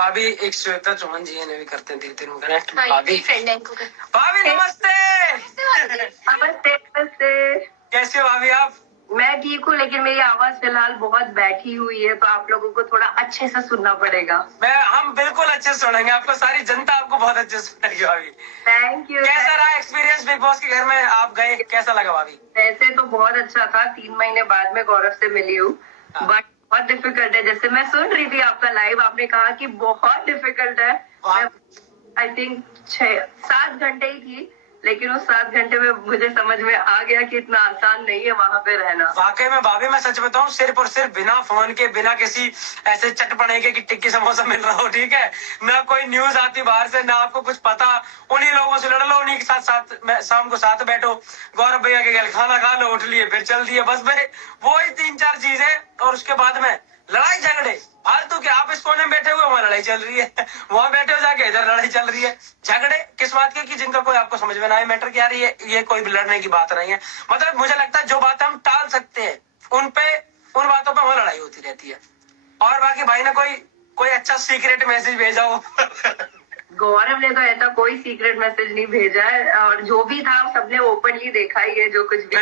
भाभी एक श्वेता चौहान जी ने भी करते हैं धीरे धीरे कनेक्ट। भाभी फ्रेंड है भाभी नमस्ते। नमस्ते नमस्ते। कैसे हो भाभी आप? मैं ठीक हूँ, लेकिन मेरी आवाज फिलहाल बहुत बैठी हुई है, तो आप लोगों को थोड़ा अच्छे से सुनना पड़ेगा। हम बिल्कुल अच्छे सुनेंगे आपको, सारी जनता आपको बहुत अच्छे सुनेगी भाभी। Thank you. कैसा रहा एक्सपीरियंस बिग बॉस के घर में? आप गए, कैसा लगा भाभी? वैसे तो बहुत अच्छा था, 3 महीने बाद में गौरव से मिली हूँ, बट बहुत डिफिकल्ट है। जैसे मैं सुन रही थी आपका लाइव, आपने कहा कि बहुत डिफिकल्ट है। आई थिंक 6-7 घंटे ही थी, लेकिन उस 7 घंटे में मुझे समझ में आ गया कि इतना आसान नहीं है वहाँ पे रहना। वाकई में भाभी मैं सच बताऊं, सिर्फ और सिर्फ बिना फोन के, बिना किसी ऐसे चटपने के कि टिक्की समोसा मिल रहा हो, ठीक है, ना कोई न्यूज आती बाहर से, ना आपको कुछ पता, उन्हीं लोगों से लड़ लो, उन्हीं के साथ साथ शाम को साथ बैठो, गौरव भैया के घर खाना खा लो, उठ लिए, फिर चल दिए, बस भाई वही 3-4 चीजें। और उसके बाद में लड़ाई झगड़े फालतू के। आप इस कोने में बैठे हुए वहाँ लड़ाई चल रही है, वहाँ बैठे हो जाके इधर लड़ाई चल रही है। झगड़े किस बात के कि जिनका कोई आपको समझ में ना आए, मैटर क्या रही है, ये कोई भी लड़ने की बात नहीं है। मतलब मुझे लगता है जो बात हम टाल सकते हैं उन बातों पे वहाँ लड़ाई होती रहती है। और बाकी भाई ने कोई अच्छा सीक्रेट मैसेज भेजा हो? गौरव ने तो ऐसा कोई सीक्रेट मैसेज नहीं भेजा है, और जो भी था सबने ओपनली देखा ही है, जो कुछ भी।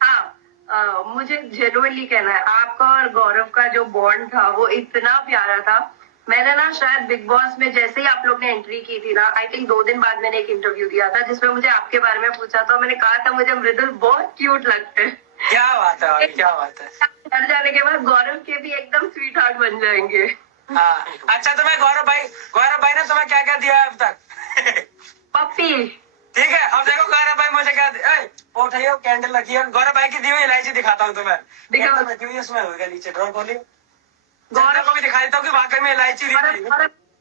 हाँ, मुझे जेन्युइनली कहना है, आपका और गौरव का जो बॉन्ड था वो इतना प्यारा था। मैंने ना शायद बिग बॉस में जैसे ही आप लोग ने एंट्री की थी ना, आई थिंक 2 दिन बाद मैंने एक इंटरव्यू दिया था जिसमें मुझे आपके बारे में पूछा था। मैंने कहा था मुझे मृदुल बहुत क्यूट लगते हैं। क्या बात है, क्या बात है। घर जाने के बाद गौरव के भी एकदम स्वीट हार्ट बन जाएंगे। हाँ, अच्छा तुम्हें गौरव भाई ने तुम्हें क्या क्या दिया है अब तक? पप्पी। ठीक है, अब देखो गौरव भाई मुझे क्या उठाइए, कैंडल रखिए, गौरव भाई की दी हुई इलायची दिखाता हूँ तुम्हें। दिखाओ। रखी हुई उसमें होगा नीचे, ड्रॉर खोलिए, गौरव गौरव को भी दिखा देता हूँ कि वाकई में इलायची दी थी।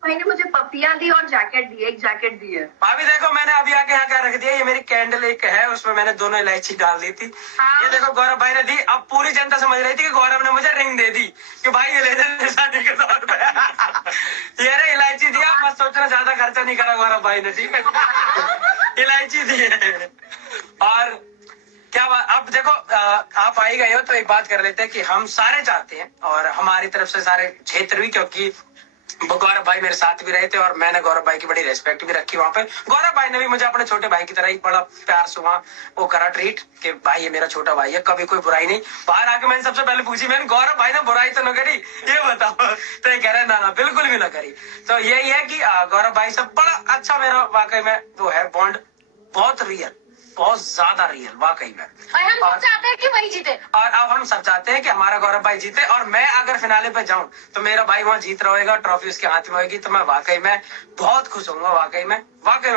भाई ने मुझे पपियां दी और जैकेट दी, एक जैकेट दी है। भाभी देखो मैंने अभी आके यहाँ क्या रख दिया, ये मेरी कैंडल एक है, उसमें मैंने दोनों इलायची डाल दी थी। हाँ। ये देखो गौरव भाई ने दी। अब पूरी जनता समझ रही थी कि गौरव ने मुझे रिंग दे दी कि भाई ये ले जा शादी के तौर पे। ये रे इलायची दिया, मत सोचना ज्यादा खर्चा नहीं करा गौरव भाई ने, ठीक है। इलायची दी है। और क्या बात, अब देखो आप आई गए हो तो एक बात कर लेते हैं कि हम सारे चाहते हैं, और हमारी तरफ से सारे क्षेत्र भी, क्योंकि गौरव भाई मेरे साथ भी रहे थे और मैंने गौरव भाई की बड़ी रेस्पेक्ट भी रखी वहाँ पे। गौरव भाई ने भी मुझे अपने छोटे भाई की तरह ही बड़ा प्यार से वहाँ वो करा ट्रीट कि भाई ये मेरा छोटा भाई है, कभी कोई बुराई नहीं। बाहर आके मैंने सबसे पहले पूछी, मैंने गौरव भाई ने बुराई तो न करी, ये बताओ? तो ये कह रहे ना बिल्कुल भी ना करी। तो यही है कि गौरव भाई से बड़ा अच्छा मेरा वाकई में वो है बॉन्ड, बहुत रियल, बहुत ज्यादा रियल वाकई में। और हम सब चाहते हैं कि वही जीते, और अब हम सब चाहते हैं कि हमारा गौरव भाई जीते, और मैं अगर फिनाले पे जाऊं तो मेरा भाई वहां जीत रहा होगा, ट्रॉफी उसके हाथ में होगी, तो मैं वाकई में बहुत खुश होऊंगा। वाकई में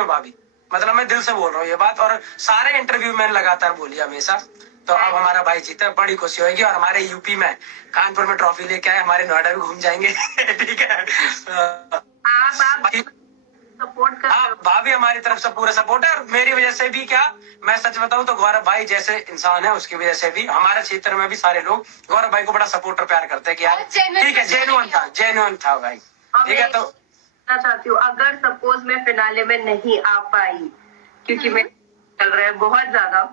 भाभी, मतलब मैं दिल से बोल रहा हूँ ये बात, और सारे इंटरव्यू मैंने लगातार बोली हमेशा। तो अब हमारा भाई जीते, बड़ी खुशी होगी, और हमारे यूपी में कानपुर में ट्रॉफी लेके आए, हमारे नोएडा भी घूम जाएंगे। ठीक है, सपोर्ट कर। हाँ भाभी हमारी तरफ से पूरा सपोर्ट है, और मेरी वजह से भी क्या, मैं सच बताऊं तो गौरव भाई जैसे इंसान है उसकी वजह से भी हमारे क्षेत्र में भी सारे लोग गौरव भाई को बड़ा सपोर्ट और प्यार करते हैं कि यार ठीक है, जेन्युइन था भाई। ठीक है, तो चाहती हूँ अगर सपोज मैं फिनाले में नहीं आ पाई, क्योंकि मैं चल रहा है बहुत ज्यादा,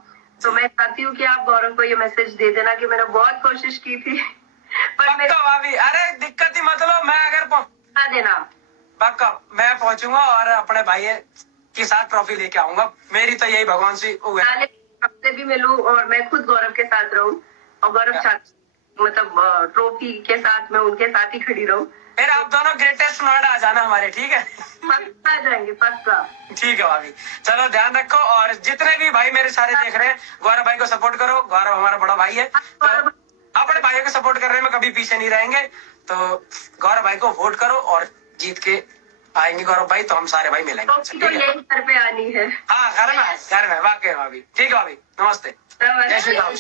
तो मैं चाहती हूँ कि आप गौरव को ये मैसेज दे देना कि मैंने बहुत कोशिश की थी, पर मैं भाभी अरे दिक्कत ही मतलब, मैं अगर बता देना पक्का मैं पहुंचूंगा और अपने भाई के साथ ट्रॉफी लेके आऊंगा। मेरी तो यही भगवान से आपसे भी मिलूं और मैं खुद गौरव के साथ रहूं, और गौरव मतलब ट्रॉफी के साथ मैं उनके साथ ही खड़ी रहूं। फिर आप दोनों ग्रेटेस्ट नोएडा आ जाना हमारे, ठीक है? पक्का जाएंगे, पक्का। ठीक है भाभी, चलो ध्यान रखो, और जितने भी भाई मेरे सारे देख रहे हैं, गौरव भाई को सपोर्ट करो, गौरव हमारा बड़ा भाई है, तो अपने भाइयों को सपोर्ट करने में कभी पीछे नहीं रहेंगे। तो गौरव भाई को वोट करो, और जीत के आएंगे गौरव भाई तो हम सारे भाई मिलेंगे। तो यही घर पे आनी है। हाँ घर में वाकई भाभी। ठीक है भाभी, नमस्ते, जय श्री राम।